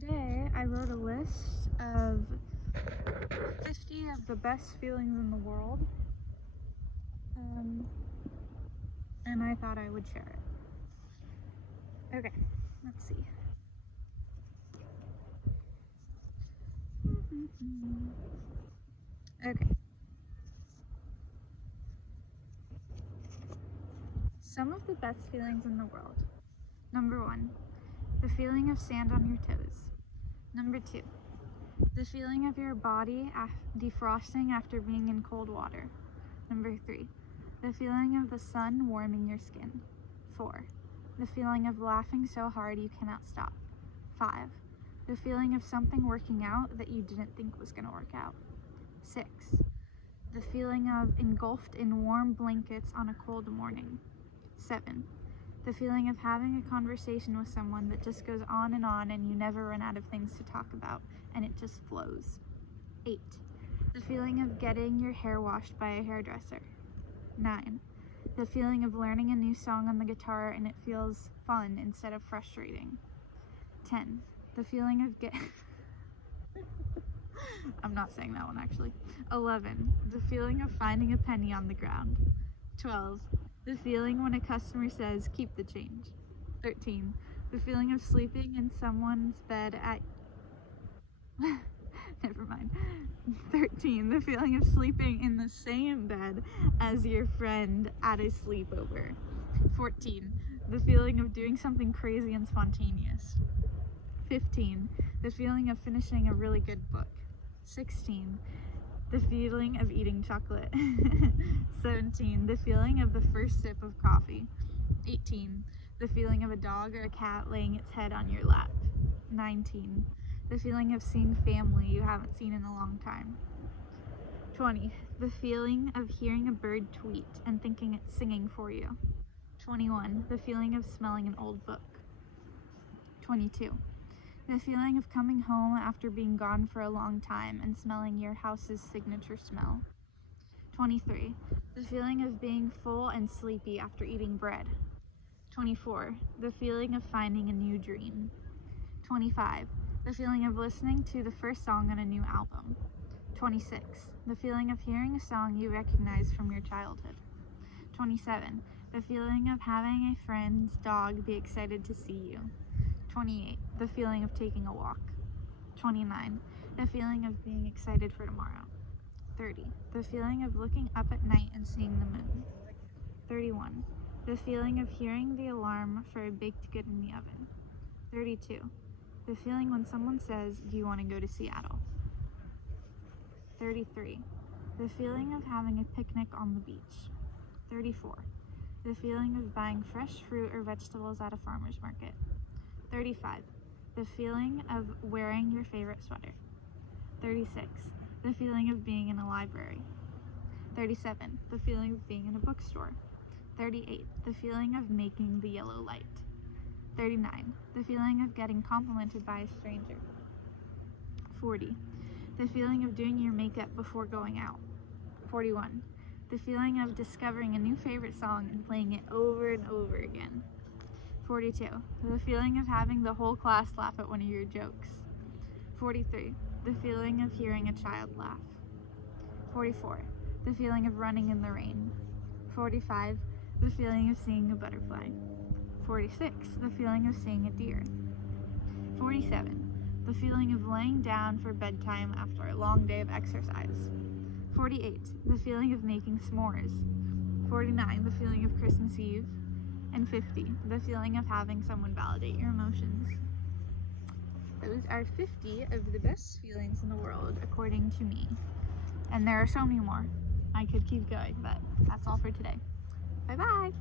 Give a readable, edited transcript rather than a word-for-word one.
today I wrote a list of 50 of the best feelings in the world, and I thought I would share it. Okay, let's see. Okay. Some of the best feelings in the world. Number 1, the feeling of sand on your toes. Number 2, the feeling of your body defrosting after being in cold water. Number 3, the feeling of the sun warming your skin. 4, the feeling of laughing so hard you cannot stop. 5, the feeling of something working out that you didn't think was going to work out. 6, the feeling of engulfed in warm blankets on a cold morning. 7, the feeling of having a conversation with someone that just goes on and you never run out of things to talk about and it just flows. 8, the feeling of getting your hair washed by a hairdresser. 9, the feeling of learning a new song on the guitar and it feels fun instead of frustrating. 10, the feeling of I'm not saying that one actually. 11, the feeling of finding a penny on the ground. 12, the feeling when a customer says, "Keep the change." 13, the feeling of sleeping in someone's bed at never mind. 13, the feeling of sleeping in the same bed as your friend at a sleepover. 14, the feeling of doing something crazy and spontaneous. 15, the feeling of finishing a really good book. 16, the feeling of eating chocolate. 17, the feeling of the first sip of coffee. 18, the feeling of a dog or a cat laying its head on your lap. 19, the feeling of seeing family you haven't seen in a long time. 20, the feeling of hearing a bird tweet and thinking it's singing for you. 21, the feeling of smelling an old book. 22, the feeling of coming home after being gone for a long time and smelling your house's signature smell. 23, the feeling of being full and sleepy after eating bread. 24, the feeling of finding a new dream. 25, the feeling of listening to the first song on a new album. 26, the feeling of hearing a song you recognize from your childhood. 27, the feeling of having a friend's dog be excited to see you. 28, the feeling of taking a walk. 29, the feeling of being excited for tomorrow. 30, the feeling of looking up at night and seeing the moon. 31, the feeling of hearing the alarm for a baked good in the oven. 32, the feeling when someone says, "Do you want to go to Seattle?" 33, the feeling of having a picnic on the beach. 34, the feeling of buying fresh fruit or vegetables at a farmer's market. 35, the feeling of wearing your favorite sweater. 36, the feeling of being in a library. 37, the feeling of being in a bookstore. 38, the feeling of making the yellow light. 39, the feeling of getting complimented by a stranger. 40, the feeling of doing your makeup before going out. 41, the feeling of discovering a new favorite song and playing it over and over again. 42, the feeling of having the whole class laugh at one of your jokes. 43, the feeling of hearing a child laugh. 44, the feeling of running in the rain. 45, the feeling of seeing a butterfly. 46, the feeling of seeing a deer. 47, the feeling of laying down for bedtime after a long day of exercise. 48, the feeling of making s'mores. 49, the feeling of Christmas Eve. And 50, the feeling of having someone validate your emotions. Those are 50 of the best feelings in the world, according to me. And there are so many more. I could keep going, but that's all for today. Bye-bye!